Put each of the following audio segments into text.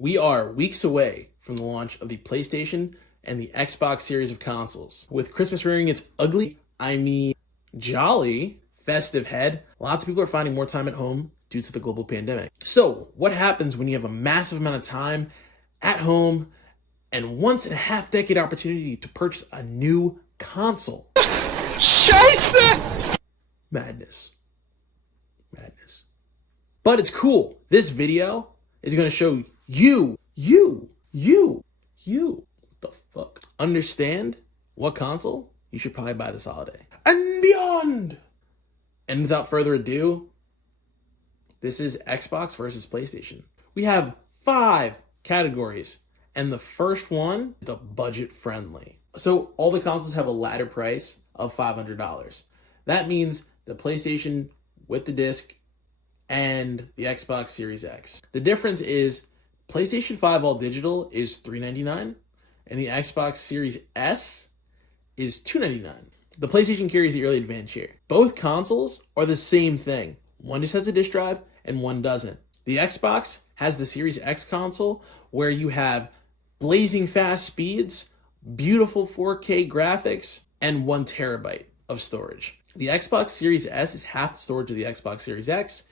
We are weeks away from the launch of the PlayStation and the Xbox series of consoles. With Christmas rearing its ugly, jolly, festive head, lots of people are finding more time at home due to the global pandemic. So, what happens when you have a massive amount of time at home and once in a half decade opportunity to purchase a new console? Scheiße! Madness. But it's cool. This video is going to show you, what the fuck, understand what console you should probably buy this holiday and beyond. And without further ado, this is Xbox versus PlayStation. We have 5 categories, and the first one, the budget friendly. So all the consoles have a ladder price of $500. That means the PlayStation with the disc and the Xbox Series X. The difference is PlayStation 5 all digital is $399 and the Xbox Series S is $299. The PlayStation carries the early advance here. Both consoles are the same thing. One just has a disk drive and one doesn't. The Xbox has the Series X console where you have blazing fast speeds, beautiful 4K graphics, and 1 terabyte of storage. The Xbox Series S is half the storage of the Xbox Series X.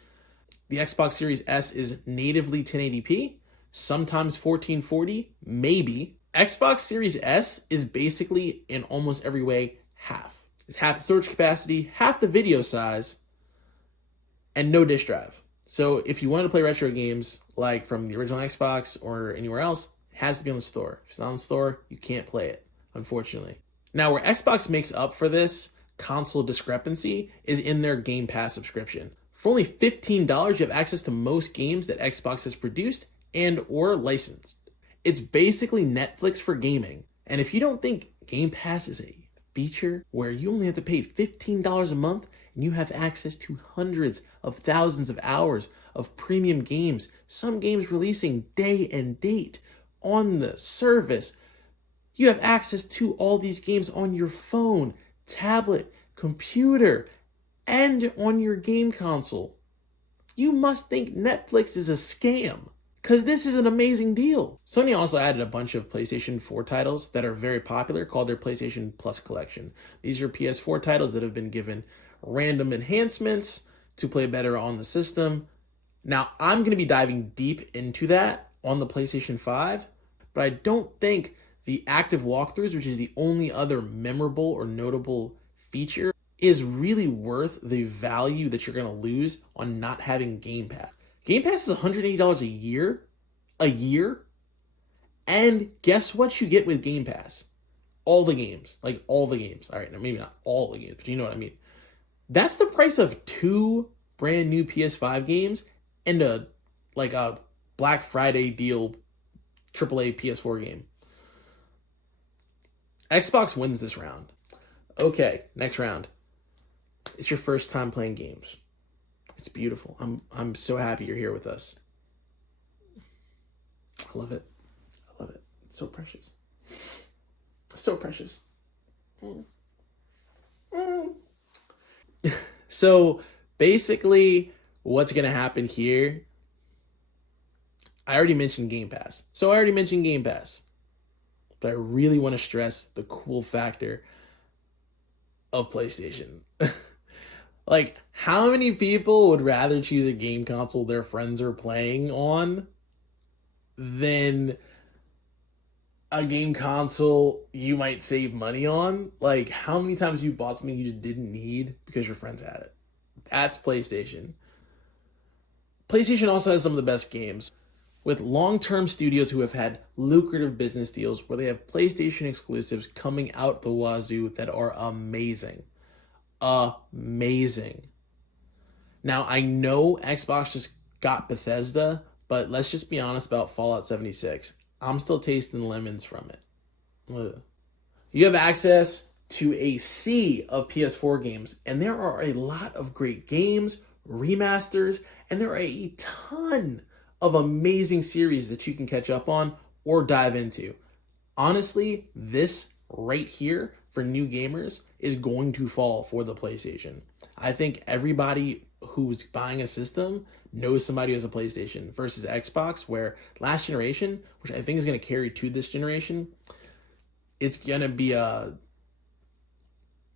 The Xbox Series S is natively 1080p, sometimes 1440, maybe. Xbox Series S is basically, in almost every way, half. It's half the storage capacity, half the video size, and no disk drive. So if you want to play retro games, like from the original Xbox or anywhere else, it has to be on the store. If it's not on the store, you can't play it, unfortunately. Now, where Xbox makes up for this console discrepancy is in their Game Pass subscription. For only $15, you have access to most games that Xbox has produced and or licensed. It's basically Netflix for gaming. And if you don't think Game Pass is a feature where you only have to pay $15 a month and you have access to hundreds of thousands of hours of premium games, some games releasing day and date on the service, you have access to all these games on your phone, tablet, computer, and on your game console. You must think Netflix is a scam, because this is an amazing deal. Sony also added a bunch of PlayStation 4 titles that are very popular called their PlayStation Plus collection. These are PS4 titles that have been given random enhancements to play better on the system. Now, I'm going to be diving deep into that on the PlayStation 5, but I don't think the active walkthroughs, which is the only other memorable or notable feature, is really worth the value that you're going to lose on not having Game Pass. Game Pass is $180 a year. And guess what you get with Game Pass? All the games. Like all the games. All right, now maybe not all the games, but you know what I mean. That's the price of 2 brand new PS5 games and a Black Friday deal AAA PS4 game. Xbox wins this round. Okay, next round. It's your first time playing games. It's beautiful. I'm so happy you're here with us. I love it. It's so precious. So basically what's going to happen here, I already mentioned Game Pass. But I really want to stress the cool factor of PlayStation. Like, how many people would rather choose a game console their friends are playing on than a game console you might save money on? Like, how many times you bought something you just didn't need because your friends had it? That's PlayStation. PlayStation also has some of the best games, with long-term studios who have had lucrative business deals where they have PlayStation exclusives coming out the wazoo that are amazing. Now, I know Xbox just got Bethesda, but let's just be honest about Fallout 76. I'm still tasting lemons from it. Ugh. You have access to a sea of PS4 games, and there are a lot of great games, remasters, and there are a ton of amazing series that you can catch up on or dive into. Honestly, this right here for new gamers is going to fall for the PlayStation. I think everybody who's buying a system knows somebody who has a PlayStation versus Xbox, where last generation, which I think is going to carry to this generation, it's going to be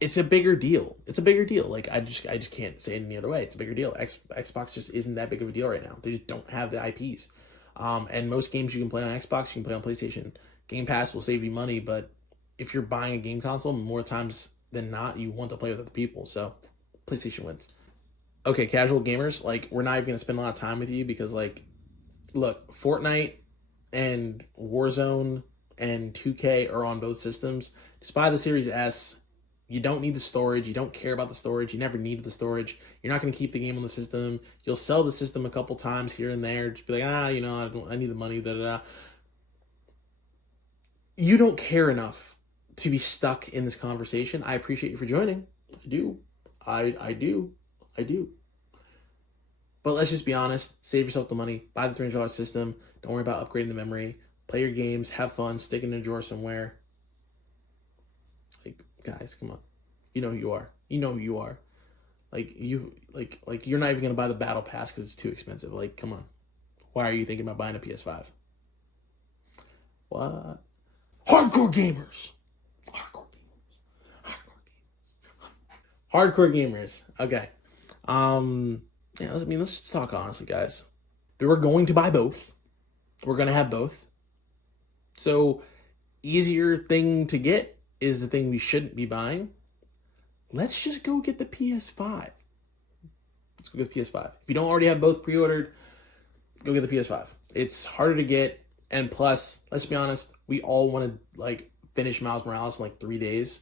it's a bigger deal. It's a bigger deal. Like I just can't say it any other way. It's a bigger deal. Xbox just isn't that big of a deal right now. They just don't have the IPs. And most games you can play on Xbox, you can play on PlayStation. Game Pass will save you money, but if you're buying a game console, more times than not, you want to play with other people. So PlayStation wins. Okay, casual gamers, like, we're not even going to spend a lot of time with you because, like, look, Fortnite and Warzone and 2K are on both systems. Just buy the Series S. You don't need the storage. You don't care about the storage. You never needed the storage. You're not going to keep the game on the system. You'll sell the system a couple times here and there. Just be like, I need the money, da-da-da. You don't care enough to be stuck in this conversation. I appreciate you for joining. I do. I do. But let's just be honest. Save yourself the money. Buy the $300 system. Don't worry about upgrading the memory. Play your games. Have fun. Stick it in a drawer somewhere. Like, guys, come on. You know who you are. You know who you are. Like, you're not even going to buy the battle pass because it's too expensive. Like, come on. Why are you thinking about buying a PS5? What? Hardcore gamers. Hardcore gamers. Okay. Let's just talk honestly, guys. We're going to buy both. We're going to have both. So, easier thing to get is the thing we shouldn't be buying. Let's just go get the PS5. Let's go get the PS5. If you don't already have both pre-ordered, go get the PS5. It's harder to get, and plus, let's be honest, we all want to finish Miles Morales in 3 days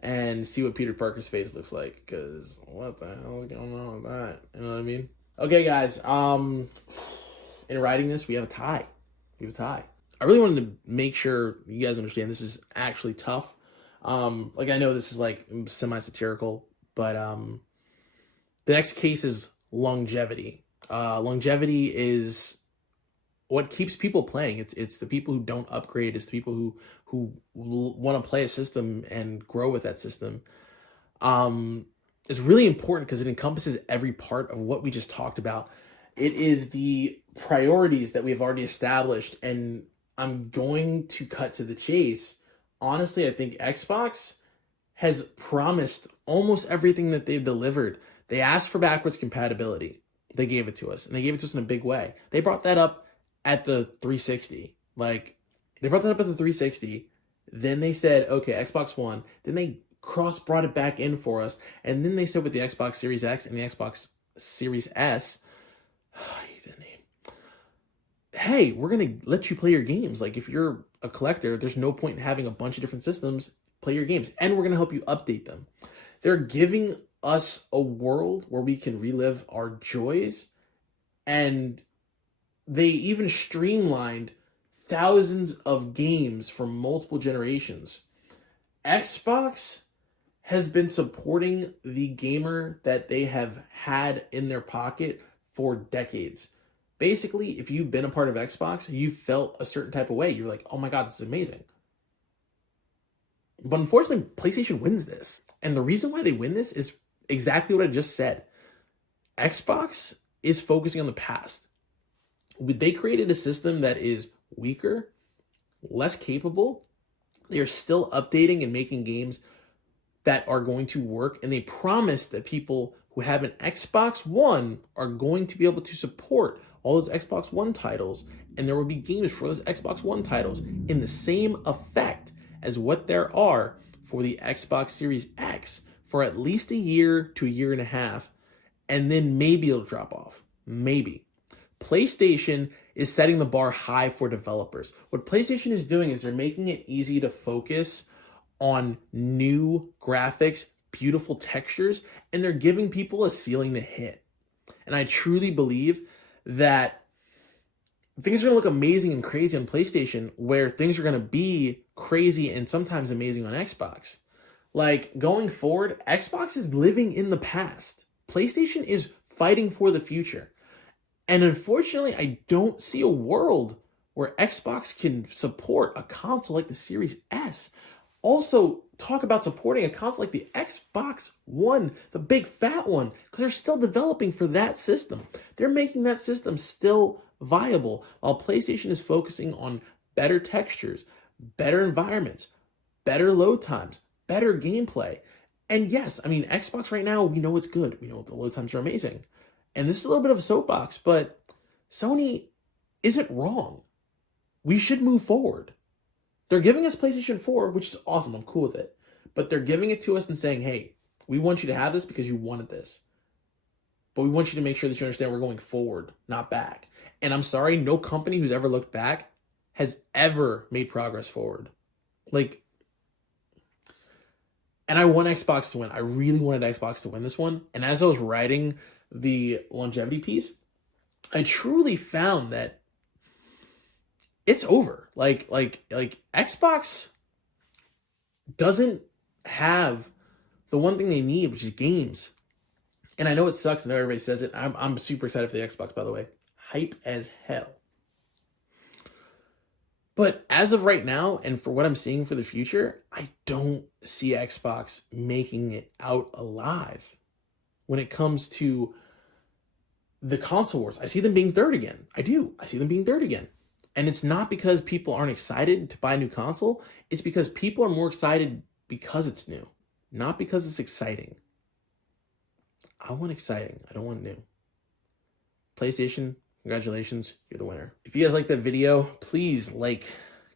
and see what Peter Parker's face looks like, because what the hell is going on with that? You know what I mean? Okay, guys, in writing this, we have a tie. I really wanted to make sure you guys understand this is actually tough. I know this is semi-satirical, but the next case is longevity. Longevity is what keeps people playing. It's the people who don't upgrade. It's the people who want to play a system and grow with that system. It's really important because it encompasses every part of what we just talked about. It is the priorities that we have already established, and I'm going to cut to the chase. Honestly, I think Xbox has promised almost everything that they've delivered. They asked for backwards compatibility. They gave it to us, and they gave it to us in a big way. They brought that up at the 360. Then they said, okay, Xbox One. Then they brought it back in for us. And then they said with the Xbox Series X and the Xbox Series S, hey, we're going to let you play your games. If you're a collector, there's no point in having a bunch of different systems. Play your games. And we're going to help you update them. They're giving us a world where we can relive our joys. And they even streamlined thousands of games from multiple generations. Xbox has been supporting the gamer that they have had in their pocket for decades. Basically, if you've been a part of Xbox, you felt a certain type of way. You're like, oh my God, this is amazing. But unfortunately, PlayStation wins this. And the reason why they win this is exactly what I just said. Xbox is focusing on the past. They created a system that is weaker, less capable. They are still updating and making games that are going to work. And they promise that people who have an Xbox One are going to be able to support all those Xbox One titles. And there will be games for those Xbox One titles in the same effect as what there are for the Xbox Series X for at least a year to a year and a half. And then maybe it'll drop off. Maybe. PlayStation is setting the bar high for developers. What PlayStation is doing is they're making it easy to focus on new graphics, beautiful textures, and they're giving people a ceiling to hit. And I truly believe that things are going to look amazing and crazy on PlayStation, where things are going to be crazy and sometimes amazing on Xbox. Going forward, Xbox is living in the past. PlayStation is fighting for the future. And unfortunately, I don't see a world where Xbox can support a console like the Series S. also talk about supporting a console like the Xbox One, the big fat one, because they're still developing for that system. They're making that system still viable while PlayStation is focusing on better textures, better environments, better load times, better gameplay. And yes, I mean, Xbox right now, we know it's good. We know the load times are amazing. And this is a little bit of a soapbox, but Sony isn't wrong. We should move forward. They're giving us PlayStation 4, which is awesome. I'm cool with it. But they're giving it to us and saying, hey, we want you to have this because you wanted this. But we want you to make sure that you understand we're going forward, not back. And I'm sorry, no company who's ever looked back has ever made progress forward. Like, and I want Xbox to win. I really wanted Xbox to win this one. And as I was writing the longevity piece, I truly found that it's over. Like Xbox doesn't have the one thing they need, which is games. And I know it sucks. I know everybody says it. I'm super excited for the Xbox, by the way. Hype as hell. But as of right now, and for what I'm seeing for the future, I don't see Xbox making it out alive when it comes to the console wars. I see them being third again. I do. I see them being third again. And it's not because people aren't excited to buy a new console. It's because people are more excited because it's new, not because it's exciting. I want exciting. I don't want new. PlayStation, congratulations. You're the winner. If you guys liked that video, please like,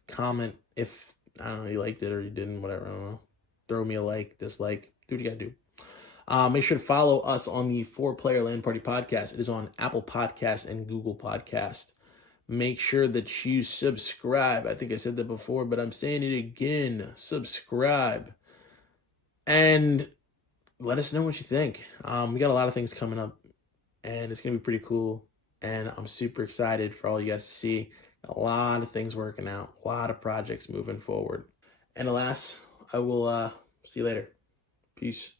comment. If, I don't know, you liked it or you didn't, whatever. I don't know. Throw me a like, dislike. Do what you gotta do. Make sure to follow us on the 4-Player LAN Party Podcast. It is on Apple Podcast and Google Podcast. Make sure that you subscribe. I think I said that before, but I'm saying it again. Subscribe. And let us know what you think. We got a lot of things coming up, and it's going to be pretty cool. And I'm super excited for all you guys to see. A lot of things working out. A lot of projects moving forward. And alas, I will see you later. Peace.